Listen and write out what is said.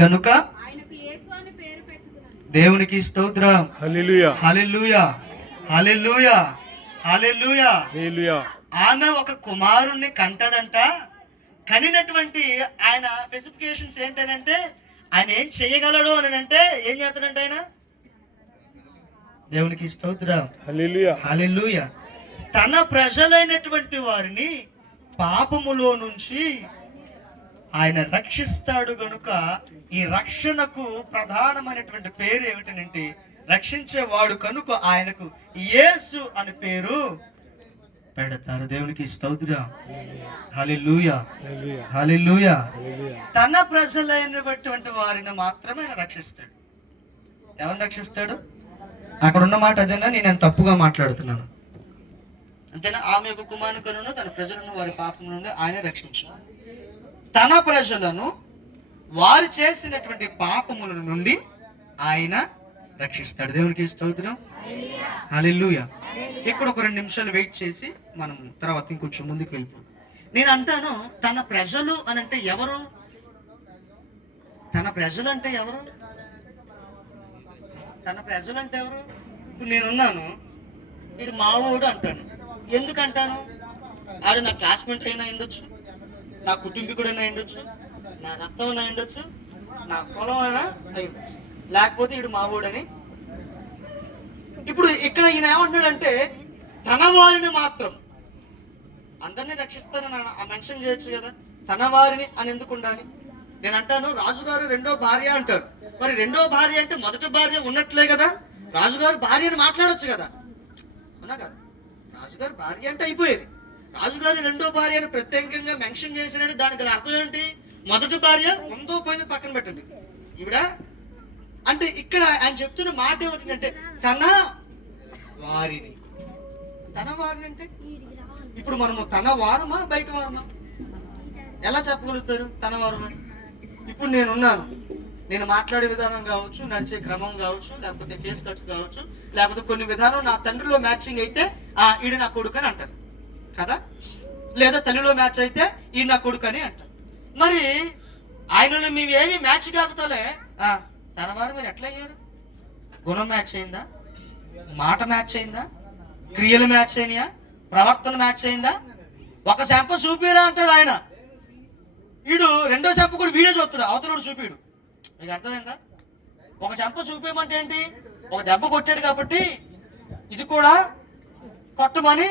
గనుక దేవునికి స్తోత్రం. హల్లెలూయా హల్లెలూయా హల్లెలూయా హల్లెలూయా హల్లెలూయా. ఆమె ఒక కుమారుణ్ణి కంటదంట. కనినటువంటి ఆయన స్పెసిఫికేషన్స్ ఏంటంటే ఆయన ఏం చేయగలడు అని అంటే ఏం చేస్తాడంటే ఆయన దేవునికి స్తోత్రం. హల్లెలూయా హల్లెలూయా. తన ప్రజలైనటువంటి వారిని పాపములో నుంచి ఆయన రక్షిస్తాడు గనుక ఈ రక్షణకు ప్రధానమైనటువంటి పేరు ఏమిటంటే రక్షించేవాడు కనుక ఆయనకు యేసు అని పేరు పెడతారు. దేవునికి స్తోత్రం. హల్లెలూయా హల్లెలూయా. తన ప్రజలైనటువంటి వారిని మాత్రమే ఆయన రక్షిస్తాడు. ఎవరిని రక్షిస్తాడు? అక్కడ ఉన్న మాట అదేనా? నేను తప్పుగా మాట్లాడుతున్నాను అంతేనా? ఆమె యొక్క కుమారుని తన ప్రజలను వారి పాపం నుండి ఆయన రక్షించాడు. తన ప్రజలను వారు చేసినటువంటి పాపముల నుండి ఆయన రక్షిస్తాడు. దేవునికి స్తోత్రం. హల్లెలూయా. ఇక్కడ ఒక 2 నిమిషాలు వెయిట్ చేసి మనం తర్వాత ఇంకొంచెం ముందుకు వెళ్ళిపోతాం. నేను అంటాను తన ప్రజలు అని అంటే ఎవరు? తన ప్రజలు అంటే ఎవరు? తన ప్రజలు అంటే ఎవరు? ఇప్పుడు నేనున్నాను, ఇది మావోడు అంటాను. ఎందుకు అంటాను? ఆడు నా క్లాస్మేట్ అయినా ఉండొచ్చు, నా కుటుంబీకుడైనా ఉండొచ్చు, నా రక్తం అయినా ఉండొచ్చు, నా కులం అయినా అయి ఉండొచ్చు, లేకపోతే ఇడు మావోడని. ఇప్పుడు ఇక్కడ ఈయన ఏమంటున్నాడంటే తన వారిని మాత్రం అందరినీ రక్షిస్తానని మెన్షన్ చేయొచ్చు కదా. తన వారిని అని ఎందుకు ఉండాలి? నేను అంటాను రాజుగారు 2వ భార్య అంటారు. మరి 2వ భార్య అంటే మొదటి భార్య ఉన్నట్లే కదా. రాజుగారు భార్యని మాట్లాడొచ్చు కదా, అవునా కదా? రాజుగారు భార్య అంటే అయిపోయేది. రాజుగారి 2వ భార్యను ప్రత్యేకంగా మెన్షన్ చేసినట్టు దానికి అర్థం ఏంటి? మొదటి భార్య ఉందో పోయింది పక్కన పెట్టండి. ఈవిడ అంటే ఇక్కడ ఆయన చెప్తున్న మాట ఏమిటంటే తన వారిని. తన వారిని అంటే ఇప్పుడు మనము తన వారమా బయట వారమా? ఎలా చెప్పగలుగుతారు తన వారమని? ఇప్పుడు నేనున్నాను, నేను మాట్లాడే విధానం కావచ్చు, నడిచే క్రమం కావచ్చు, లేకపోతే ఫేస్ కట్స్ కావచ్చు, లేకపోతే కొన్ని విధానం నా తండ్రిలో మ్యాచింగ్ అయితే ఈడు నా కొడుకు అని అంటారు కదా, లేదా తల్లిలో మ్యాచ్ అయితే ఈ నా కొడుకు అని అంటారు. మరి ఆయనలో మేమేమి మ్యాచ్ కాకపోతే తన వారు మీరు ఎట్లా అయ్యారు? గుణం మ్యాచ్ అయిందా? మాట మ్యాచ్ అయిందా? క్రియలు మ్యాచ్ అయినాయా? ప్రవర్తన మ్యాచ్ అయిందా? ఒక శాంప చూపిరా అంటాడు ఆయన. వీడు 2వ శాంప కూడా వీడియో చూస్తాడు, అవతల చూపిడు. మీకు అర్థమైందా? ఒక శాంప చూపేయమంటే ఏంటి? ఒక దెబ్బ కొట్టాడు కాబట్టి ఇది కూడా కొట్టమని